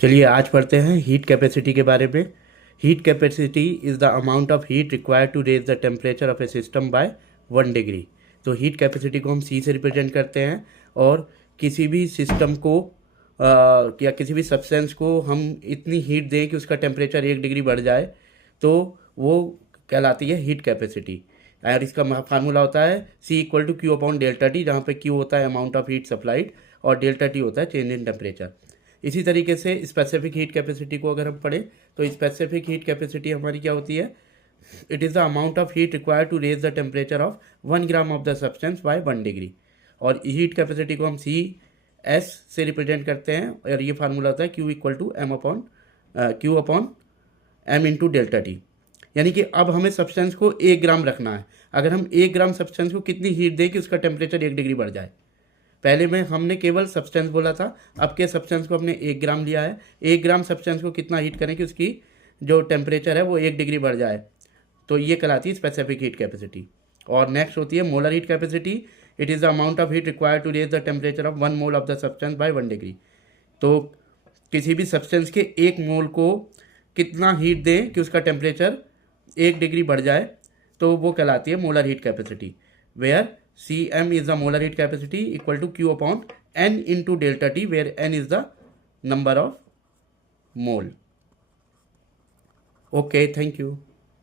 चलिए आज पढ़ते हैं हीट कैपेसिटी के बारे में। Heat capacity is the amount of heat required to raise the temperature of a system by 1 degree. तो हीट कैपेसिटी को हम सी से रिप्रेजेंट करते हैं और किसी भी सिस्टम को या किसी भी सब्सटेंस को हम इतनी हीट दें कि उसका टेम्परेचर 1 डिग्री बढ़ जाए तो वो कहलाती है हीट कैपेसिटी। और इसका फार्मूला होता है C = Q/ΔT, जहाँ पे Q होता है अमाउंट ऑफ हीट सप्लाइड और डेल्टा टी होता है चेंज इन टेम्परेचर। इसी तरीके से स्पेसिफिक हीट कैपेसिटी को अगर हम पढ़ें तो स्पेसिफिक हीट कैपेसिटी हमारी क्या होती है? It is the amount of heat required to raise the temperature of 1 gram of the substance by 1 degree. और हीट कैपेसिटी को हम CS से रिप्रेजेंट करते हैं और ये फार्मूला होता है Q/M/M/T। यानी कि अब हमें सब्सटेंस को 1 ग्राम रखना है। अगर हम 1 ग्राम सब्सटेंस को कितनी हीट दें कि उसका टेम्परेचर 1 डिग्री बढ़ जाए? पहले में हमने केवल सब्सटेंस बोला था, अब के सब्सटेंस को हमने 1 ग्राम लिया है। 1 ग्राम सब्सटेंस को कितना हीट करें कि उसकी जो टेम्परेचर है वो 1 डिग्री बढ़ जाए, तो ये कहलाती है स्पेसिफिक हीट कैपेसिटी। और नेक्स्ट होती है molar heat capacity. It is the amount of heat required to raise the temperature of 1 mole of the substance by 1 degree. तो किसी भी सब्सटेंस के 1 मोल को कितना हीट दें कि उसका टेम्परेचर 1 डिग्री बढ़ जाए, तो वो कहलाती है molar heat capacity. Where Cm is the molar heat capacity equal to Q/N into delta T, where N is the number of mole. Okay, thank you.